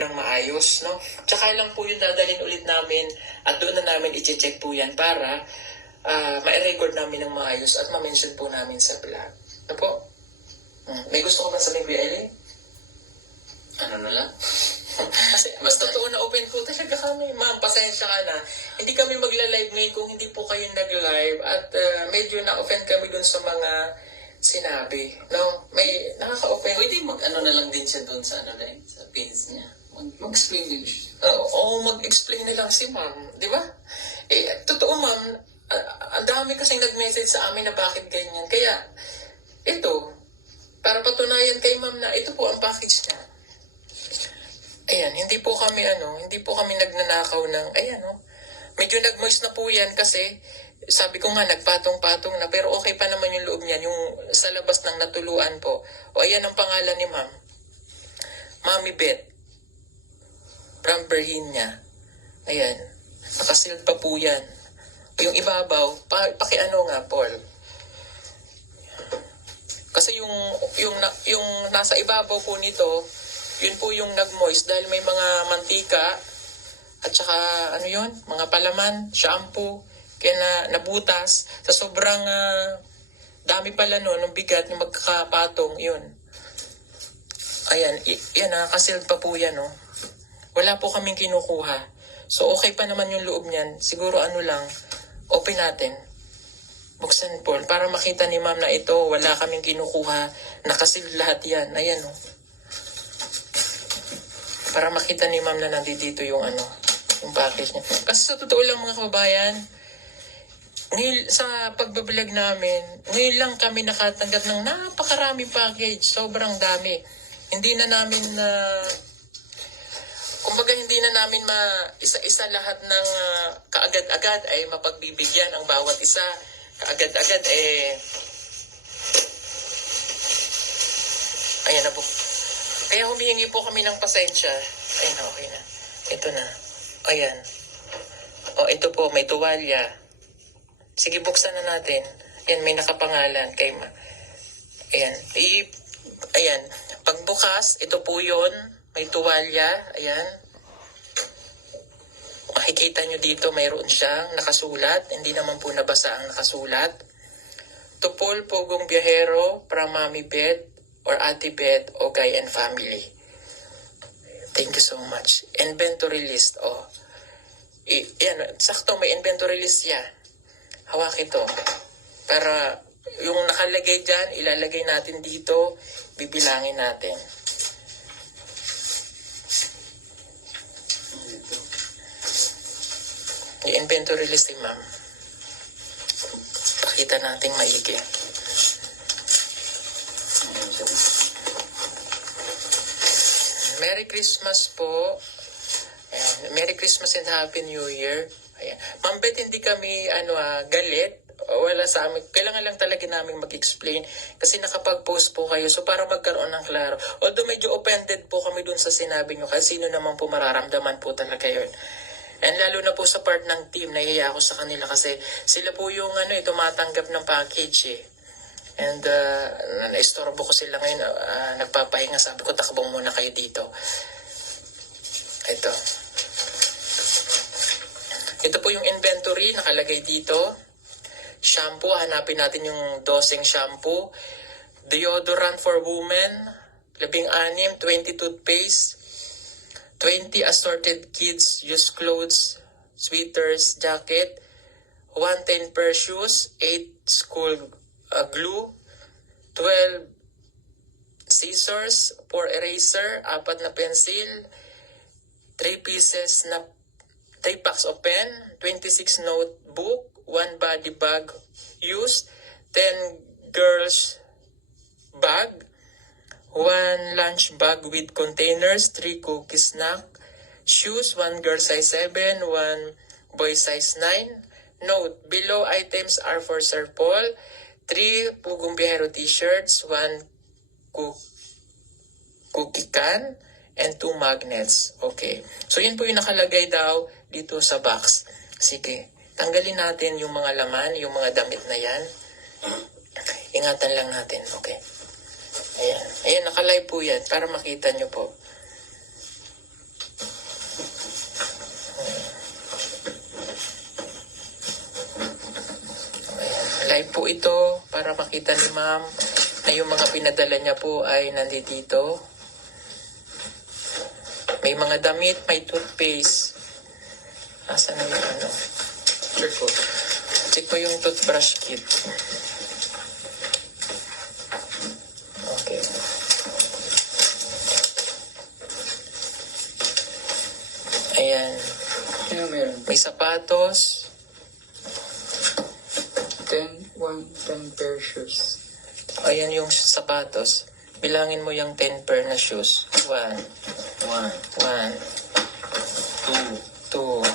ng maayos, no? Tsaka lang po yung dadalhin ulit namin at doon na namin i-check po yan para ma-record namin ng maayos at ma-mention po namin sa vlog. Ano po? May gusto ko ba sabihin, Kuya Ellie? Ano na lang? Kasi basta totoo na open po talaga kami. Ma'am, pasensya ka na. Hindi kami magla-live ngayon kung hindi po kayo nag-live at medyo na-offend kami dun sa mga sinabi. No? May nakaka-offend. Pwede mag-ano na lang din siya doon sa ano na yun, sa pins niya. Mag-explain din siya. Oo, mag-explain na lang si ma'am. Di ba? Totoo ma'am, ang dami kasing nag-message sa amin na bakit ganyan. Kaya, ito, para patunayan kay ma'am na ito po ang package niya. Ayan, hindi po kami nagnanakaw ng, ayan medyo nag-moist na po yan kasi, sabi ko nga, nagpatong-patong na, pero okay pa naman yung loob niyan, yung sa labas ng natuluan po. O ayan ang pangalan ni ma'am. Mami Beth. From Berhinia. Ayan. Nakasild pa po yan. Yung ibabaw, pakiano nga, Paul. Kasi yung nasa ibabaw po nito, yun po yung nag-moist dahil may mga mantika at saka mga palaman, shampoo, kaya nabutas. Sa sobrang dami pala ng bigat, yung magkakapatong, yun. Ayan, yan nakasild pa po yan, Wala po kaming kinukuha. So, okay pa naman yung loob niyan. Siguro open natin. Buksan, Paul, para makita ni ma'am na ito, wala kaming kinukuha. Nakasealed lahat yan. Ayan, Para makita ni ma'am na nandito yung yung package niya. Kasi sa totoo lang mga kababayan, ngayon, sa pagbablog namin, ngayon lang kami nakatanggap ng napakaraming package. Sobrang dami. Hindi na namin kumbaga hindi na namin isa-isa lahat ng kaagad-agad ay mapagbibigyan ang bawat isa. Kaagad-agad ayan na po. Kaya humihingi po kami ng pasensya. Ayun na, okay na. Ito na. Ayan. Ito po, may tuwalya. Sige, buksan na natin. Ayan, may nakapangalan kay Ayan. Ayan. Pagbukas, ito po yun. May tuwalya. Ayan. Makikita nyo dito, mayroon siyang nakasulat. Hindi naman po nabasa ang nakasulat. To Paul Pugong Biyahero from Mami Beth or Ate Beth, Ogay and family. Thank you so much. Inventory list. Yan, sakto may inventory list yan. Hawak ito. Para yung nakalagay dyan, ilalagay natin dito, bibilangin natin. Yung inventory list ni ma'am. Pakita natin maigi. Merry Christmas po. Ayan. Merry Christmas and Happy New Year. Ayan. Ma'am Beth, hindi kami galit. Wala sa amin. Kailangan lang talaga namin mag-explain kasi nakapag-post po kayo. So para magkaroon ng klaro. Although medyo offended po kami dun sa sinabi nyo kasi sino naman po mararamdaman po talaga yun. And lalo na po sa part ng team, nahiya ako sa kanila kasi sila po yung tumatanggap ng package And naistorbo ko sila ngayon, nagpapahinga. Sabi ko, takbong muna kayo dito. Ito po yung inventory, nakalagay dito. Shampoo, hanapin natin yung dosing shampoo. Deodorant for women, 16, 20 toothpaste, 20 assorted kids used clothes, sweaters, jacket, 110 pair shoes, 8 school glue, 12 scissors, 4 eraser, 4 na pencil, 3 packs of pen, 26 notebook, 1 body bag used, 10 girls bag, 1 lunch bag with containers, 3 cookie snack, shoes, 1 girl size 7, 1 boy size 9. Note, below items are for Sir Paul, 3 Pugong Biyahero t-shirts, 1 cookie can, and 2 magnets. Okay. So, yun po yung nakalagay daw dito sa box. Sige. Tanggalin natin yung mga laman, yung mga damit na yan. Ingatan lang natin. Okay. Ayan. Ayan, nakalive po yan para makita nyo po. Live po ito para makita ni ma'am na yung mga pinadala niya po ay nandito. May mga damit, may toothpaste. Asan na yung ano? Check ko. Check mo yung toothbrush kit. Okay. Ayan. Ano meron? May sapatos. 10 pair shoes. Ayan yung sapatos. Bilangin mo yung 10 pair na shoes. 1, 1, 2, 2,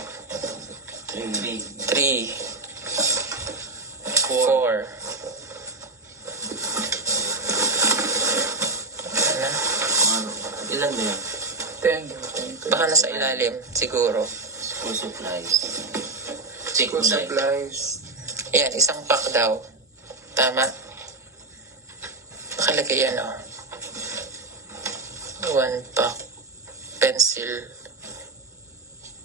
3, 3, 4. Ano? 1. Ilan na yan? 10. Baka nasa ilalim, siguro. School supplies. Check School mo na. supplies. Ayan, isang pack daw. Tama? Nakalagay yan, oh. 1 pack. Pencil.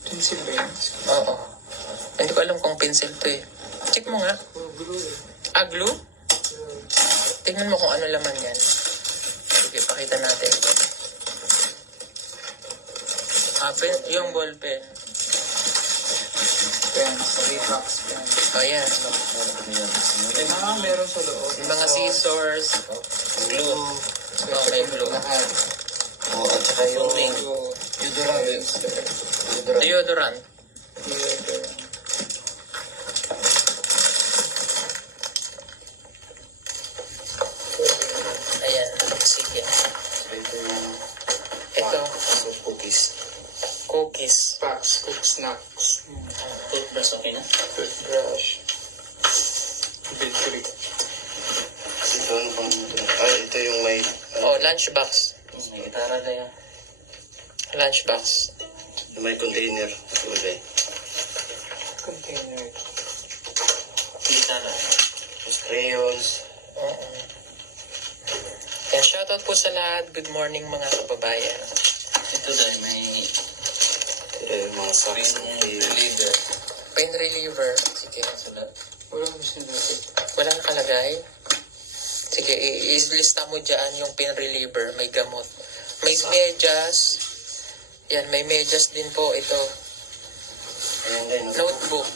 Pencil ba yan? Oo. Hindi ko alam kung pencil to eh. Check mo nga. Oh, blue. Ah, glue? Tingnan mo kung ano laman yan. Sige, pakita natin. Ah, yung ball pen. Pen. Reeboks pen. Oh, yan. May mga meron sa loob. Yung mga scissors. Glue. Oh, may glue. Lahat. Oh, at saka yung ring. Deodorant. Deodorant. Ayan. Sige. Ito yung Ito. cookies. Cookies. Packs, cook snacks. Toothbrush okay na? Toothbrush. Bakery. Ito ano pang... Ay, ito yung may... Oh, lunchbox. May gitara na yan. Lunchbox. Yung may container. Okay. Container. Gitara. Tapos crayons. Oo. Yan, shoutout po sa lahat. Good morning mga kababayan. Ito dahil may... Ito yung mga socks. Reliever. Pain reliever. Sige. Walang gusto natin. Walang nakalagay. Sige, i-lista mo dyan yung pain reliever. May gamot. May medyas. Yan, may medyas din po. Ito. Ayan din. Notebook.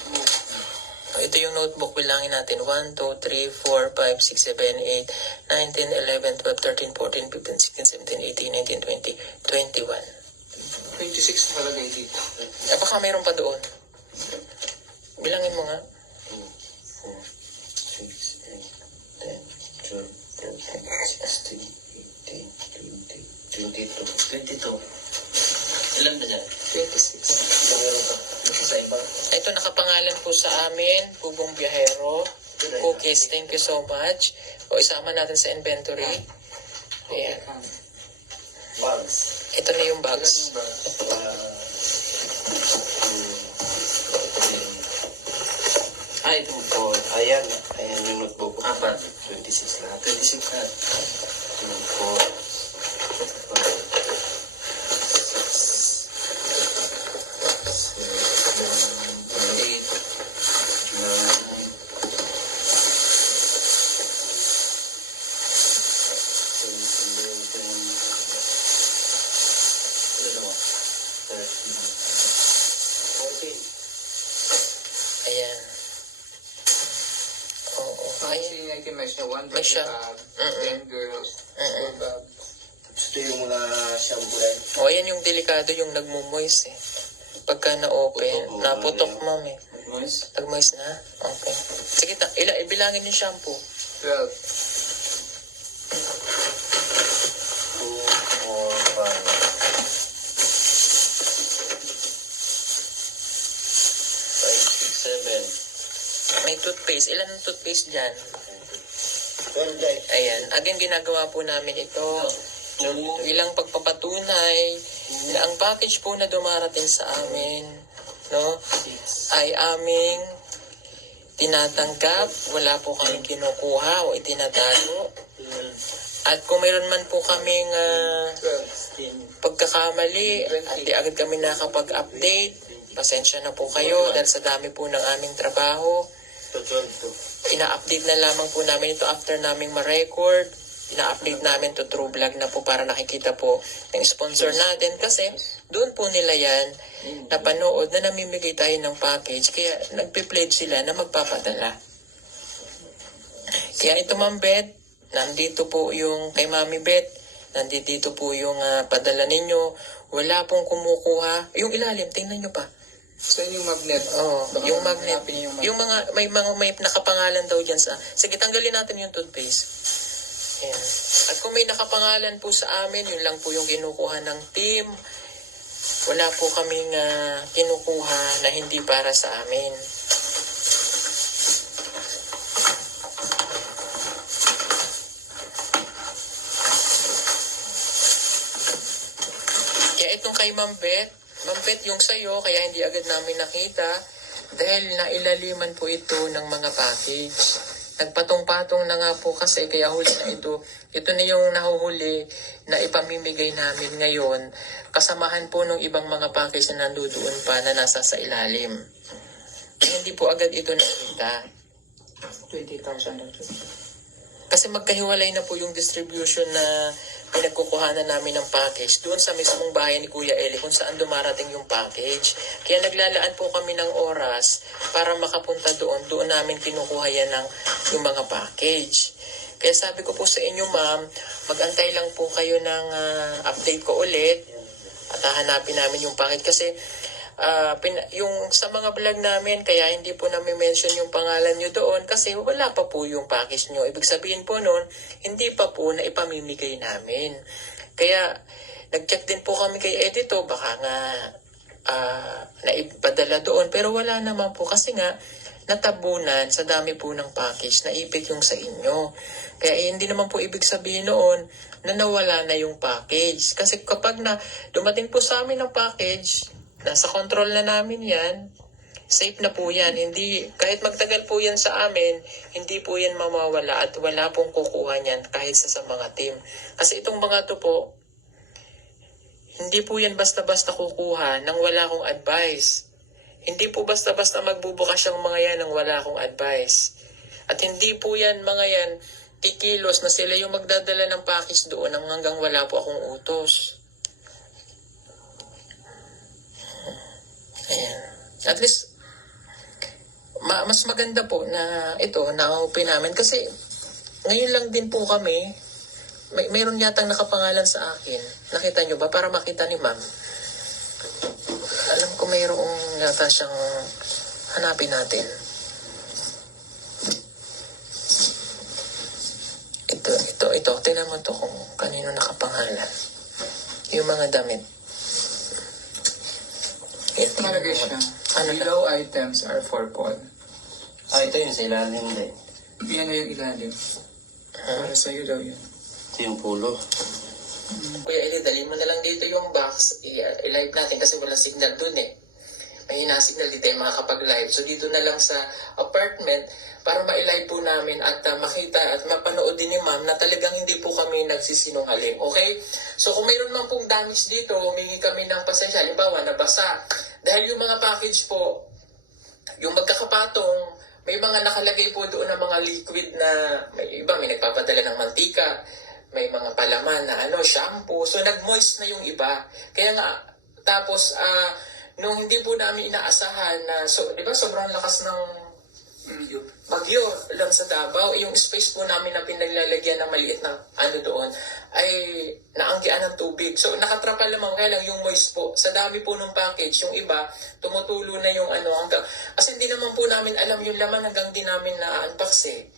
Ito yung notebook. Bilangin natin. 1, 2, 3, 4, 5, 6, 7, 8, 9, 10, 11, 12, 13, 14, 15, 16, 17, 18, 19, 20, 21. 26 nakalagay dito. Eh, baka mayroon pa doon. Bilangin mo nga. 2, 4, 6, 8, 10, 12, 13, 14, 15, 16, 17, 18, 19, 20, 22. Ilan ba dyan? 26. Ito meron ka. Kasi sa iba. Ito nakapangalan po sa amin, Bubong Biyahero. Cookies, thank you so much. O isama natin sa inventory. Ayan. Bags. Ito na yung bags. Ito po. Ayan. Ayan yung notebook. Apat. 26 lahat. 26 lahat. 2, 4, 5, 6, 7, 8, 9, 10, 11, 12, 13, 14. Ayan. Oo. Ayan. Kasi item may siya. One May baby siya. bag. Mm-mm. 10 girls. School bag. Ito yung mga shampoo rin. O, ayan yung delikado yung nagmumoist eh. Pagka na-open, Putok, naputok ano ma'am eh. Moist? Nag-moist na? Okay. Sige, ibilangin yung shampoo. 12. 2, 4, 5, 6, 7. May toothpaste. Ilan ang toothpaste dyan? 12 guys. Ayan. Again, ginagawa po namin ito. Ilang pagpapatunay na ang package po na dumarating sa amin, no, ay aming tinatanggap. Wala po kaming kinukuha o itinatago. At kung mayroon man po kaming 12. pagkakamali at di agad kami nakapag-update, pasensya na po kayo dahil sa dami po ng aming trabaho. ina-update na lamang po namin ito after naming ma-record. Ina-update namin to True Vlog na po para nakikita po ng sponsor natin kasi doon po nila yan napanood na namimigay tayo ng package kaya nagpe-pledge sila na magpapadala. Kaya ito Ma'am Beth, nandito po yung kay Mami Beth, nandito po yung padala ninyo. Wala pong kumukuha. Yung ilalim, tingnan nyo pa. So yung magnet. Oh, Baka yung magnet. hanapin yung Yung mga may nakapangalan daw diyan sa. Sige, tanggalin natin yung toothpaste. Ayan. At kung may nakapangalan po sa amin, yun lang po yung kinukuha ng team. Wala po kaming kinukuha na hindi para sa amin. Kaya itong kay Ma'am Beth, yung sa'yo, kaya hindi agad namin nakita dahil nailaliman po ito ng mga package. Nagpatong-patong na nga po kasi kaya huli na ito. Ito na yung nahuhuli na ipamimigay namin ngayon. Kasamahan po ng ibang mga package na nandoon pa na nasa sa ilalim. Hindi po agad ito nakita. 20,000. Kasi magkahiwalay na po yung distribution na pinagkukuhanan namin ng package doon sa mismong bahay ni Kuya Eli kung saan dumarating yung package. Kaya naglalaan po kami ng oras para makapunta doon. Doon namin kinukuha yan ng yung mga package. Kaya sabi ko po sa inyo ma'am, mag-antay lang po kayo ng update ko ulit at hahanapin namin yung package. Kasi yung sa mga vlog namin, kaya hindi po namin mention yung pangalan nyo doon kasi wala pa po yung package nyo. Ibig sabihin po noon, hindi pa po na ipamimigay namin. Kaya nag-check din po kami kay Edito, baka nga naipadala doon. Pero wala naman po kasi nga natabunan sa dami po ng package na ipit yung sa inyo. Kaya hindi naman po ibig sabihin noon na nawala na yung package. Kasi kapag na dumating po sa amin ng package, nasa control na namin yan, safe na po yan. Hindi, kahit magtagal po yan sa amin, hindi po yan mamawala at wala pong kukuha niyan kahit sa mga team. Kasi itong mga to po, hindi po yan basta-basta kukuha nang wala akong advice. Hindi po basta-basta magbubukas yung mga yan nang wala akong advice. At hindi po yan mga yan kikilos na sila yung magdadala ng package doon hanggang wala po akong utos. Ayan. At least, mas maganda po na ito, na-open namin. Kasi, ngayon lang din po kami, mayroon yatang nakapangalan sa akin. Nakita nyo ba? Para makita ni ma'am. Alam ko mayroong yata siyang hanapin natin. Ito. Tingnan mo to kung kanino nakapangalan. Yung mga damit. Malagay siya. Ano Below items are for Paul. Ito yun sa ilalim din. Yan na yung ilalim. Para sa'yo daw yun. Ito yung pulo. Kuya Eli, dali mo na lang dito yung box. I-live natin kasi wala signal dun eh. May hina-signal dito yung makakapag-live. So dito na lang sa apartment para ma-live po namin at makita at mapanood din ni ma'am na talagang hindi po kami nagsisinungaling. Okay? So kung mayroon man pong damage dito, humingi kami ng pasensya. Halimbawa, nabasa. Dahil yung mga package po, yung magkakapatong, may mga nakalagay po doon ng mga liquid na, may iba, may nagpapadala ng mantika, may mga palaman na shampoo. So nag-moist na yung iba. Kaya nga, tapos, nung hindi po namin inaasahan na, di ba sobrang lakas ng bagyo lang sa Davao, yung space po namin na pinaglalagyan ng maliit na doon, ay naanggian ng tubig. So nakatrapa lamang kaya lang yung moist po. Sa dami po ng package, yung iba, tumutulo na yung hanggang, kasi hindi naman po namin alam yung laman hanggang di namin na-unbox eh.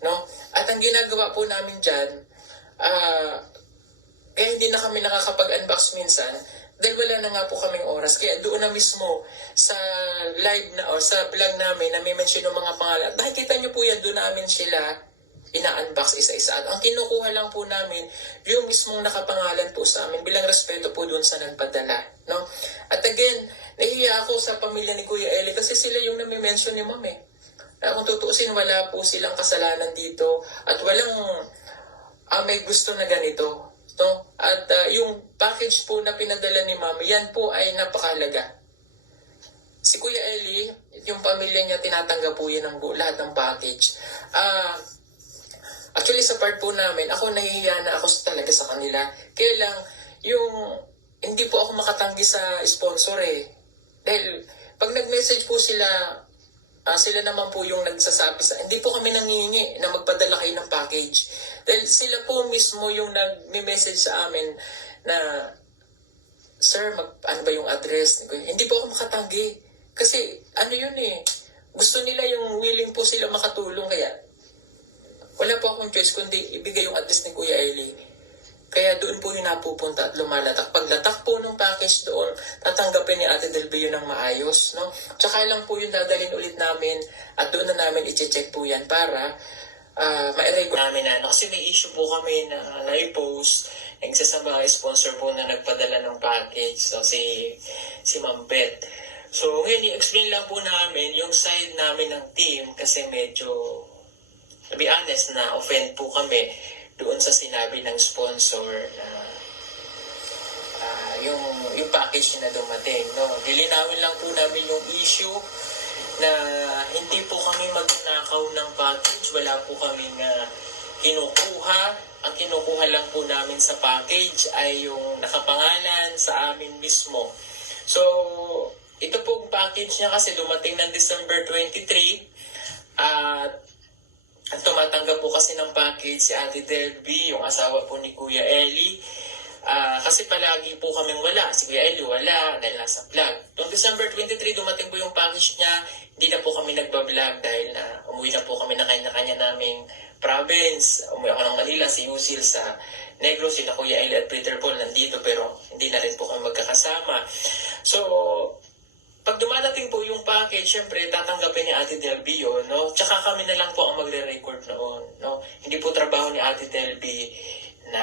No? At ang ginagawa po namin dyan, kaya hindi na kami nakakapag-unbox minsan, dahil wala na nga po kaming oras. Kaya doon na mismo sa live na o sa vlog namin na may mention ng mga pangalan. Nakikita nyo po yan, doon namin sila ina-unbox isa-isa. At ang kinukuha lang po namin, yung mismong nakapangalan po sa amin bilang respeto po doon sa nagpadala. No? At again, nahiya ako sa pamilya ni Kuya Eli kasi sila yung nami-mention ni Ma'am eh. Na kung tutuusin, wala po silang kasalanan dito at walang may gusto na ganito. No? At yung package po na pinadala ni Ma'am, yan po ay napakahalaga si Kuya Eli, yung pamilya niya, tinatanggap po yan ng lahat ng package. Actually, sa part po namin, ako nahihiya na ako talaga sa kanila. Kaya lang, hindi po ako makatanggi sa sponsor eh. Dahil, pag nag-message po sila, sila naman po yung nagsasabi hindi po kami nangingi na magpadala kayo ng package. Dahil sila po mismo yung nag-message sa amin na, Sir, ano ba yung address? Hindi po ako makatanggi. Kasi, yun eh. Gusto nila yung willing po sila makatulong. Kaya, wala po akong choice kundi ibigay yung address ni Kuya Eli. Kaya doon po yung napupunta at lumalatak. Paglatak po ng package doon, tatanggapin ni Ate Delvio ng maayos. No? Tsaka lang po yung dadalhin ulit namin at doon na namin i-check po yan para ma-record namin kasi may issue po kami na na-post isa sa mga sponsor po na nagpadala ng package. So, si Ma'am Beth. So, ngayon, i-explain lang po namin yung side namin ng team kasi medyo, to be honest, na offend po kami doon sa sinabi ng sponsor na yung package na dumating. No? Lilinawin lang po namin yung issue na hindi po kami magnakaw ng package. Wala po kaming kinukuha. Ang kinukuha lang po namin sa package ay yung nakapangalan sa amin mismo. So, ito pong package niya kasi dumating ng December 23 at ang tumatanggap po kasi ng package si Ate Delby, yung asawa po ni Kuya Eli. Kasi palagi po kaming wala. Si Kuya Eli wala dahil nasa vlog. Noong December 23, dumating po yung package niya. Hindi na po kami nagbablog dahil umuwi na po kami na kanya-kanya naming province. Umuwi ako ng Manila, si Yusil sa Negros, si Kuya Eli at Peter Paul nandito pero hindi na rin po kami magkakasama. So, pag dumadating po yung package, syempre tatanggapin ni Ate Delby yun, no? Tsaka kami na lang po ang magre-record noon, no? Hindi po trabaho ni Ate Delby na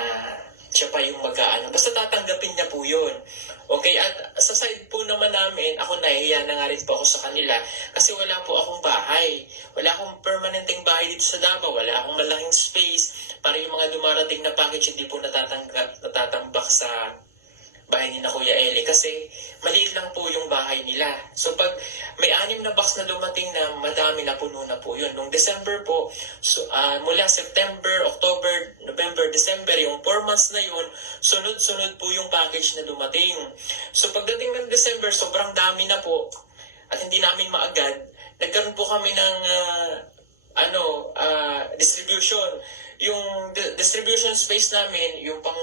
siya pa yung basta tatanggapin niya po yun. Okay, at sa side po naman namin, ako nahihiya na nga rin po ako sa kanila kasi wala po akong bahay. Wala akong permanenteng bahay dito sa Davao. Wala akong malaking space para yung mga dumarating na package hindi po natatambak sa bahay ni na Kuya Eli kasi maliit lang po yung bahay nila. So pag may 6 na box na dumating na madami na puno na po yun. Noong December po, mula September, October, November, December, yung 4 months na yun, sunod-sunod po yung package na dumating. So pagdating ng December, sobrang dami na po at hindi namin maagad. Nagkaroon po kami ng distribution. Yung distribution space namin, yung pang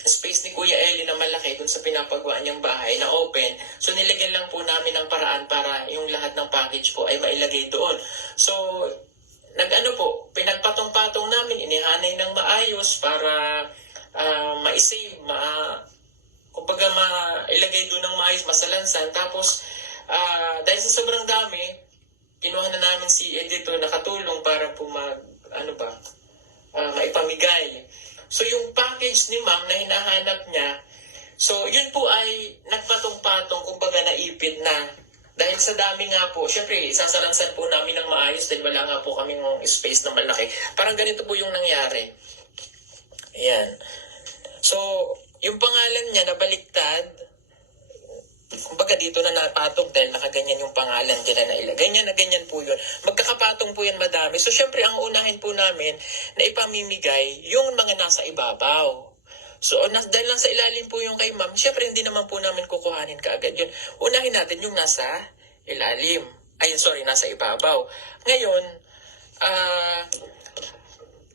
space ni Kuya Eli na malaki dun sa pinapagawa niyang bahay na open. So nilagyan lang po namin ng paraan para yung lahat ng package po ay mailagay doon. So pinagpatong-patong namin, inihanay ng maayos para ma-save, kumbaga mailagay doon ng maayos, masalansan. Tapos dahil sa sobrang dami, kinuha na namin si editor na katulong para po maipamigay. So yung package ni Ma'am na hinahanap niya, so yun po ay nagpatong-patong, kumbaga naipit na. Dahil sa dami nga po, syempre sasalansan po namin ng maayos dahil wala nga po kaming space na malaki. Parang ganito po yung nangyari. Ayan. So, yung pangalan niya nabaliktad, kumbaga dito na napatong dahil nakaganyan yung pangalan dyan na ilagay. Ganyan po yun. Magkakapatong po yan madami. So, syempre, ang unahin po namin na ipamimigay yung mga nasa ibabaw. So, dahil nasa ilalim po yung kay Ma'am, syempre, hindi naman po namin kukuhanin kaagad yun. Unahin natin yung nasa ilalim. Nasa ibabaw. Ngayon,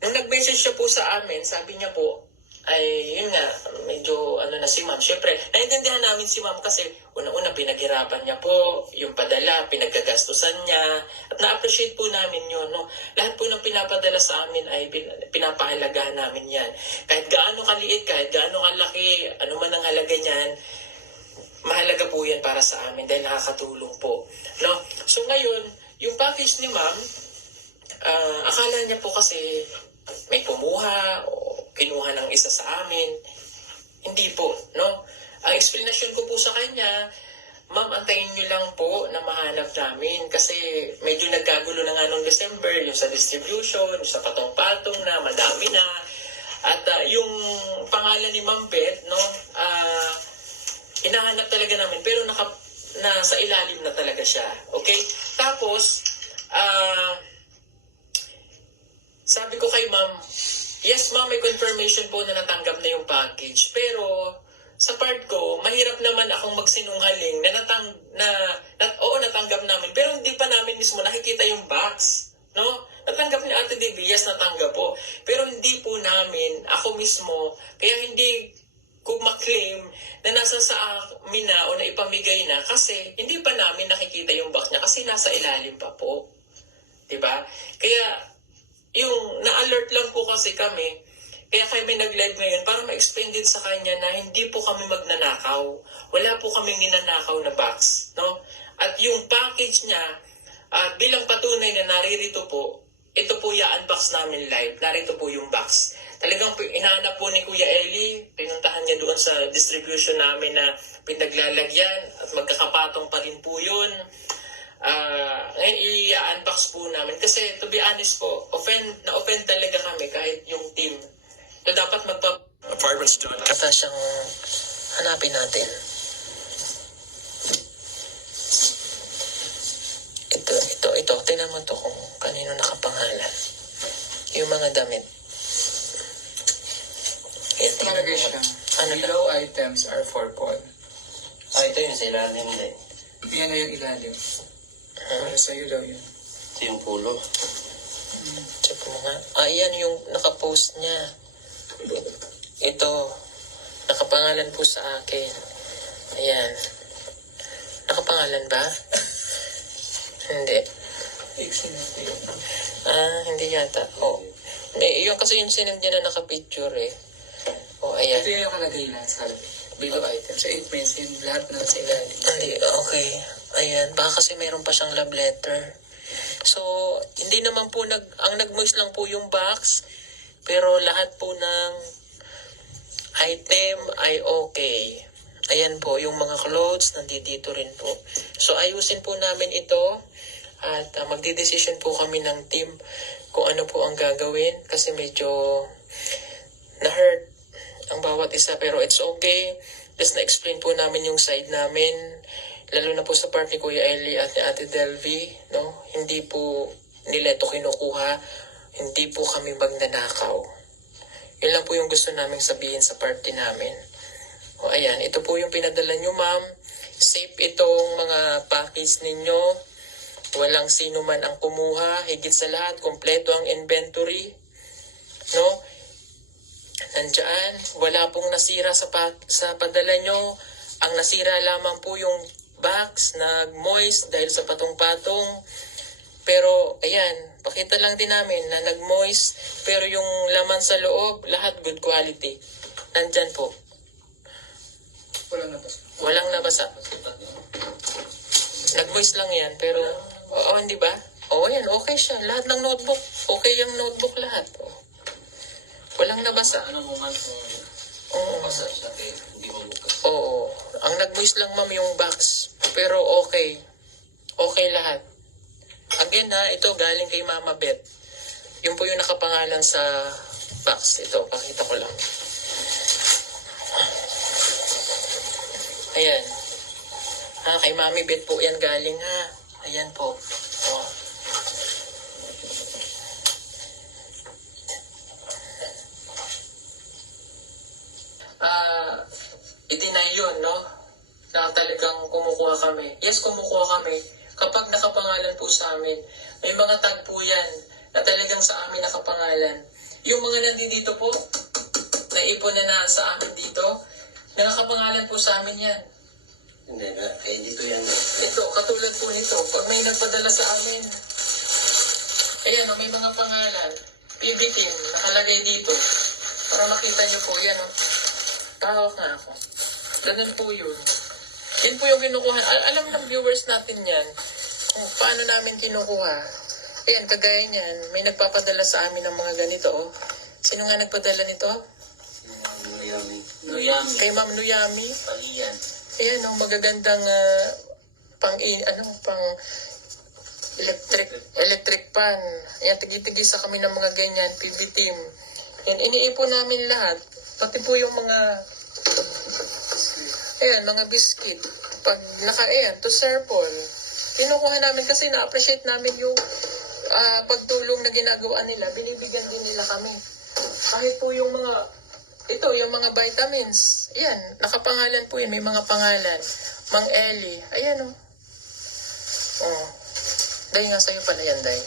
nung nag-message siya po sa amin, sabi niya po, ay yun nga, medyo na si Ma'am. Siyempre, naiintindihan namin si Ma'am kasi una-una pinaghirapan niya po, yung padala, pinagkagastusan niya, at na-appreciate po namin yun. No? Lahat po ng pinapadala sa amin ay pinapahalagahan namin yan. Kahit gaano kaliit, kahit gaano kalaki, ano man ang halaga niyan, mahalaga po yan para sa amin dahil nakakatulong po. No? So ngayon, yung package ni Ma'am, akala niya po kasi may kumuha o kinuha ng isa sa amin. Hindi po, no? Ang explanation ko po sa kanya, Ma'am, antayin nyo lang po na mahanap namin kasi medyo nagkagulo na nga noong December, yung sa distribution, yung sa patong-patong na, madami na. At yung pangalan ni Ma'am Beth, no, hinahanap talaga namin pero nasa ilalim na talaga siya. Okay? Tapos, sabi ko kay ma'am, yes ma'am, may confirmation po na natanggap na yung package. Pero, sa part ko, mahirap naman akong magsinungaling na oo, natanggap namin. Pero hindi pa namin mismo nakikita yung box. No? Natanggap ni Ate DB, yes, natanggap po. Pero hindi po namin, ako mismo, kaya hindi ko maklaim na nasa sa amin na o na ipamigay na kasi hindi pa namin nakikita yung box niya kasi nasa ilalim pa po. Diba? Kaya, yung na-alert lang po kasi kami, kaya kami nag-live ngayon para ma-explain din sa kanya na hindi po kami magnanakaw. Wala po kaming ninanakaw na box. No? At yung package niya, bilang patunay na naririto po, ito po i-unbox namin live. Narito po yung box. Talagang inahanap po ni Kuya Eli, pinuntahan niya doon sa distribution namin na pinaglalagyan at magkakapatong pa rin po yun. Ngayon i-unbox po namin. Kasi to be honest po, na-offend talaga kami kahit yung team. So dapat Kata siyang hanapin natin. Ito. Tingnan mo to kung kanino nakapangalan. Yung mga damit. Malagay siya. Below items are for Paul. Ito yung sa ilalim din. Yan na yung ilalim. Para sa'yo daw yun. Ito yung pulo. Check mo nga. Yan yung nakapost niya. Ito. Nakapangalan po sa akin. Ayan. Nakapangalan ba? Hindi. Hindi yata. Yun kasi yung sinend niya na nakapicture eh. Ayan. Ito yung nakalagay lahat sa below items. So it means yung lahat na sa ilalim. Hindi, okay. Ayan. Baka kasi mayroon pa siyang love letter. So, hindi naman po ang nag-moist lang po yung box. Pero lahat po ng item ay okay. Ayan po, yung mga clothes, nandito rin po. So, ayusin po namin ito. At magdidesisyon po kami ng team kung ano po ang gagawin. Kasi medyo na-hurt ang bawat isa. Pero it's okay. Just na-explain po namin yung side namin. Lalo na po sa part ni Kuya Eli at ni Ate Delvy. No? Hindi po nila ito kinukuha. Hindi po kami magnanakaw. Yun lang po yung gusto namin sabihin sa party namin. Ayan, ito po yung pinadala nyo, ma'am. Safe itong mga package ninyo. Walang sino man ang kumuha. Higit sa lahat, kompleto ang inventory. No? Nandiyan, wala pong nasira sa padala nyo. Ang nasira lamang po yung box, nag-moist dahil sa patong-patong. Pero, ayan, pakita lang din namin na nag-moist. Pero yung laman sa loob, lahat good quality. Nandyan po. Walang nabasa. Nag-moist lang yan, pero, hindi ba? Yan, okay siya. Lahat ng notebook, okay yung notebook lahat. Walang nabasa. Ano mo man kung basa siya hindi mo bukas. Oo. Ang nag-moist lang, ma'am, yung box. Pero okay. Okay lahat. Again ito galing kay Mama Beth. Yun po yung nakapangalan sa box. Ito, pakita ko lang. Ayan. Kay Mami Beth po yan galing ha. Ayan po. I-deny yun, no? Na talagang kumukuha kami. Yes, kumukuha kami. Kapag nakapangalan po sa amin, may mga tag po yan na talagang sa amin nakapangalan. Yung mga nandito po, naipon na sa amin dito, nakapangalan po sa amin yan. Hindi na, dito yan. Ito, katulad po nito, pag may nagpadala sa amin, ayan may mga pangalan, PB team, nakalagay dito, para makita nyo po, yan Tawag nga ako. Ganun po yun. Yan po yung kinukuha. Alam ng viewers natin yan kung paano namin kinukuha. Ayan, kagaya niyan, may nagpapadala sa amin ng mga ganito. Sino nga nagpadala nito? Nuyami. Kay Ma'am Nuyami. Palian. Ayan, magagandang pang electric pan. Ayan, tigi-tigisa kami ng mga ganyan, PB team. Ayan, iniipon namin lahat. Pati po yung mga Ayan, mga biscuit. Pag ayan, to Sir Paul. Kinukuha namin kasi na-appreciate namin yung pagtulong na ginagawa nila. Binibigyan din nila kami. Kahit po yung yung mga vitamins. Ayan, nakapangalan po yun. May mga pangalan. Mang Eli. Ayan, oh. Day nga sa'yo pala yan, Day.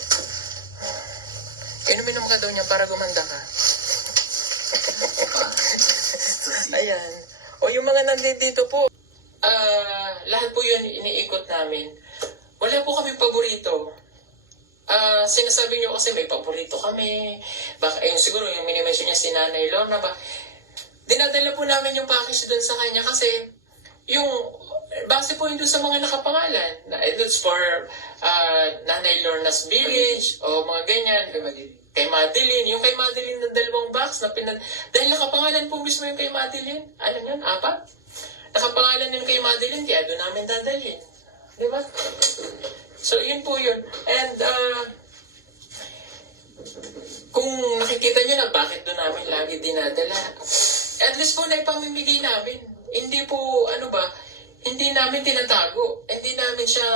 Inuminom ka daw niya para gumanda ka. Ayan. O yung mga nandito po, lahat po yun iniikot namin. Wala po kami paborito. Sinasabi niyo kasi may paborito kami. Baka, siguro yung minimension niya si Nanay Lorna ba. Dinadala po namin yung package doon sa kanya kasi yung base po yun doon sa mga nakapangalan. It's for Nanay Lorna's Village o mga ganyan. Kay Madeline. Yung kay Madeline na 2 box na dahil nakapangalan po mismo yung kay Madeline. Ano yun? 4? Nakapangalan yun kay Madeline kaya doon namin dadalhin. Di ba? So, yun po yun. And, kung nakikita nyo na bakit doon namin lagi dinadala, at least po na ipamimigay namin. Hindi po, hindi namin tinatago. Hindi namin siya,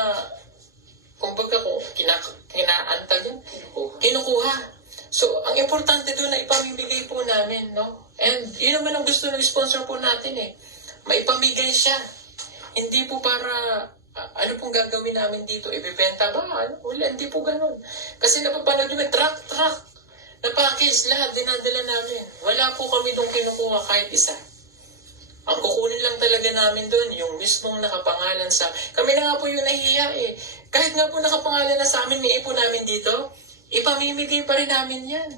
kumbaga kung kinaantal yun, kinukuha. So, ang importante doon na ipamimigay po namin, no? And yun naman ang gusto ng sponsor po natin maipamigay siya. Hindi po para, ano pong gagawin namin dito? Ibibenta ba? Wala, hindi po ganun. Kasi napapanood nyo, truck na package, lahat dinadala namin. Wala po kami doon kinukuha kahit isa. Ang kukunin lang talaga namin doon, yung mismong nakapangalan sa... Kami na nga po yung nahihiya Kahit nga po nakapangalan na sa amin, niipo namin dito, ipamimigay pa rin namin yan.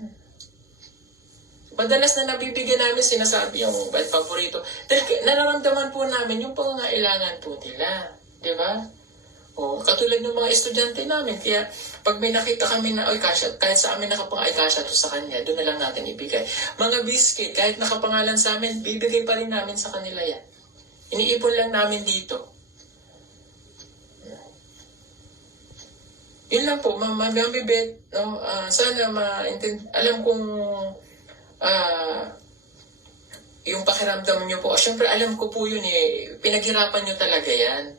Madalas na nabibigyan namin, sinasabi yung paborito. Dahil nararamdaman po namin yung pangangailangan po nila. Di ba? Katulad ng mga estudyante namin. Kaya pag may nakita kami na, kahit sa amin kasya to sa kanya, doon na lang natin ibigay. Mga biscuit, kahit nakapangalan sa amin, bibigay pa rin namin sa kanila yan. Iniipon lang namin dito. Yun lang po, Mami Bet, no? Sana alam kong yung pakiramdam nyo po. Siyempre, alam ko po yun pinaghirapan nyo talaga yan.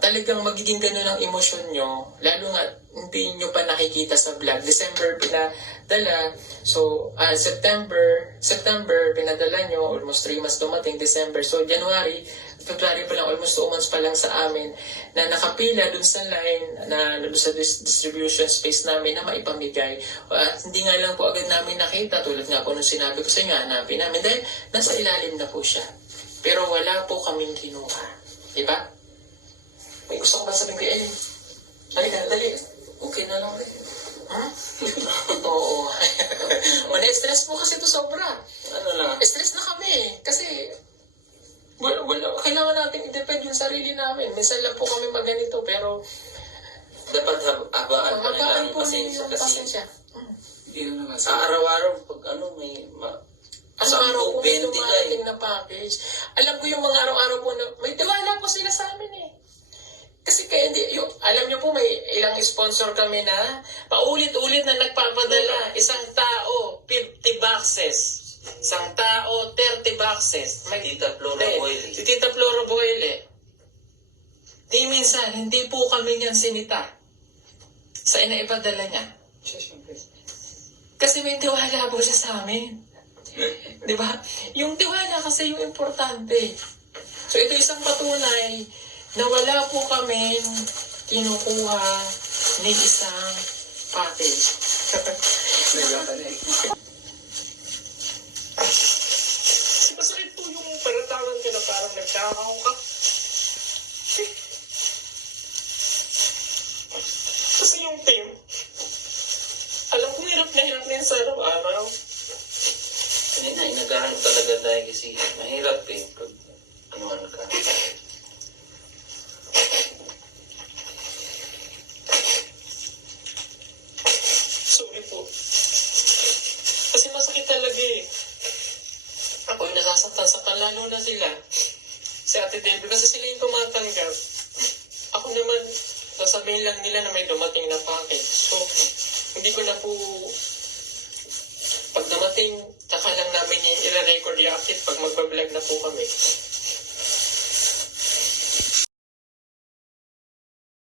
Talagang magiging gano'n ang emosyon nyo, lalo nga hindi nyo pa nakikita sa vlog. December pinadala, so September pinadala nyo, almost 3 months dumating, December, so January pa lang, almost 2 months pa lang sa amin na nakapila dun sa line na dun sa distribution space namin na maipamigay. At hindi nga lang po agad namin nakita, tulad nga po nung sinabi ko sa inyo, hanapin namin dahil nasa ilalim na po siya. Pero wala po kaming kinuha. Diba? May gusto ko ba sabihin ko, halika, dali. Okay na lang rin. Oo. Stress po kasi ito sobra. Stress na kami. Kasi, kailangan natin i-depend yung sarili namin. Minsan lang po kami maganito, pero dapat habaan po yung pasensya. Araw-araw, pag may araw-araw po may dumating na package. Alam ko yung mga araw-araw po na, may tiwala po sila sa amin Kasi kaya alam niyo po may ilang sponsor kami na paulit-ulit na nagpapadala. Isang tao, 50 boxes. Isang tao, 30 boxes. Tita Flora Boyle. Si Tita Flora Boyle. Di minsan, hindi po kami niyan sinita sa inaipadala niya. Kasi may tiwala po siya sa amin. Di ba? Yung tiwala kasi yung importante. So ito isang patunay na wala po kami kinukuha ni isang package. Masakit po yung paratangan ka na parang nagkakaw ka. Kasi yung team, alam kong hirap na yun sa araw-araw. Kanina, inagahan talaga dahil kasi mahirap pag ano ka. Sorry po. Kasi masakit talaga Ako yung nasasaktan-saktan, lalo na sila. Si Ate Debbie, kasi sila yung tumatanggap. Ako naman, sasabihin lang nila na may dumating na package. So, hindi ko na po, pag dumating, tsaka lang namin i-record yung update pag magbablog na po kami.